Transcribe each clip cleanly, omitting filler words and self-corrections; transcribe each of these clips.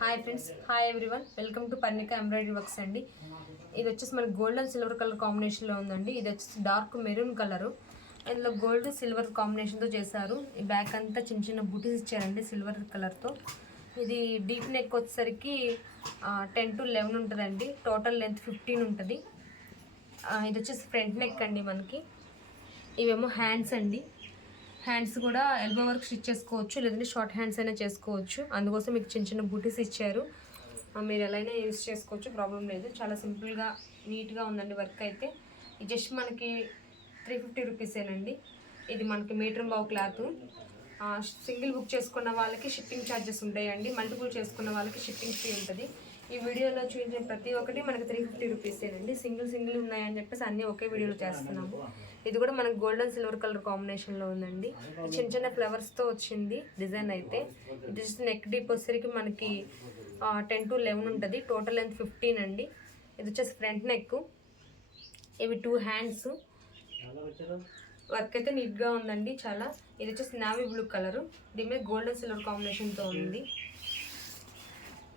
Hi friends, hi everyone, welcome to Parnika embroidery works అండి. ఇది వచ్చేసి మనకి గోల్డ్ అండ్ సిల్వర్ కలర్ కాంబినేషన్లో ఉందండి. ఇది వచ్చేసి డార్క్ మెరూన్ కలరు, ఇందులో గోల్డ్ సిల్వర్ కాంబినేషన్తో చేశారు. ఈ బ్యాక్ అంతా చిన్న చిన్న బూటీస్ ఇచ్చారండి సిల్వర్ కలర్తో. ఇది డీప్ నెక్ వచ్చేసరికి 10 to 11 ఉంటుందండి. టోటల్ లెంత్ 15 ఉంటుంది. ఇది వచ్చేసి ఫ్రంట్ నెక్ అండి. మనకి ఇవేమో హ్యాండ్స్ అండి. హ్యాండ్స్ కూడా ఎల్బో వర్క్ స్టిచ్ చేసుకోవచ్చు, లేదంటే షార్ట్ హ్యాండ్స్ అయినా చేసుకోవచ్చు. అందుకోసం మీకు చిన్న చిన్న బూటీస్ ఇచ్చారు. మీరు ఎలా అయినా యూజ్ చేసుకోవచ్చు, ప్రాబ్లం లేదు. చాలా సింపుల్గా నీట్గా ఉందండి వర్క్ అయితే. ఇది జస్ట్ మనకి 350 రూపీసేనండి. ఇది మనకి మీటర్ బావు క్లాత్. సింగిల్ బుక్ చేసుకున్న వాళ్ళకి షిప్పింగ్ ఛార్జెస్ ఉంటాయండి. మల్టిపుల్ చేసుకున్న వాళ్ళకి షిప్పింగ్ ఫ్రీ ఉంటుంది. ఈ వీడియోలో చూపించిన ప్రతి ఒక్కటి మనకి 350 రూపీసేనండి. సింగిల్ ఉన్నాయని చెప్పేసి అన్నీ ఒకే వీడియోలో చేస్తున్నాము. ఇది కూడా మనకి గోల్డ్ అండ్ సిల్వర్ కలర్ కాంబినేషన్లో ఉందండి. చిన్న చిన్న ఫ్లవర్స్తో వచ్చింది డిజైన్ అయితే. ఇది జస్ట్ నెక్ డీప్ వచ్చేసరికి మనకి 10 to 11 ఉంటుంది. టోటల్ లెంత్ 15 అండి. ఇది వచ్చేసి ఫ్రంట్ నెక్. ఇవి 2 హ్యాండ్స్. వర్క్ అయితే నీట్గా ఉందండి చాలా. ఇది వచ్చేసి నావీ బ్లూ కలరు, దీని మీద గోల్డ్ అండ్ సిల్వర్ కాంబినేషన్తో ఉంది.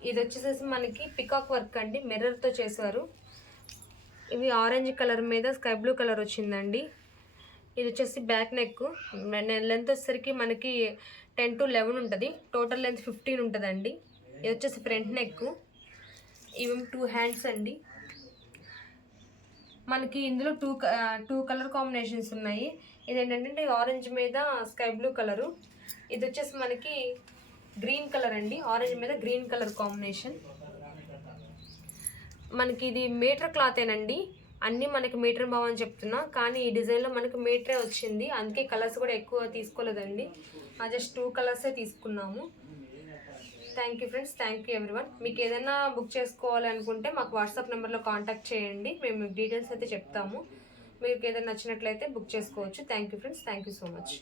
ఇది వచ్చేసేసి మనకి పికాక్ వర్క్ అండి, మిర్రర్తో చేశారు. ఇవి ఆరెంజ్ కలర్ మీద స్కై బ్లూ కలర్ వచ్చిందండి. ఇది వచ్చేసి బ్యాక్ నెక్. లెంత్ వచ్చేసరికి మనకి 10 to 11 ఉంటుంది. టోటల్ లెంత్ 15 ఉంటుందండి. ఇది వచ్చేసి ఫ్రంట్ నెక్. ఇవి 2 హ్యాండ్స్ అండి. మనకి ఇందులో టూ కలర్ కాంబినేషన్స్ ఉన్నాయి. ఇది ఏంటంటే ఆరెంజ్ మీద స్కై బ్లూ కలరు. ఇది వచ్చేసి మనకి గ్రీన్ కలర్ అండి. ఆరెంజ్ మీద గ్రీన్ కలర్ కాంబినేషన్. మనకి ఇది మీటర్ క్లాతేనండి. అన్నీ మనకి మీటర్ బావ్ అని చెప్తున్నా, కానీ ఈ డిజైన్లో మనకి మీటరే వచ్చింది. అందుకే కలర్స్ కూడా ఎక్కువ తీసుకోలేదండి. జస్ట్ 2 కలర్సే తీసుకున్నాము. Thank you friends, thank you everyone. మీకు ఏదైనా బుక్ చేసుకోవాలి అనుకుంటే మాకు వాట్సాప్ నెంబర్లో కాంటాక్ట్ చేయండి. మేము డీటెయిల్స్ అయితే చెప్తాము. మీకు ఏదైనా నచ్చినట్లయితే బుక్ చేసుకోవచ్చు. Thank you friends, thank you so much.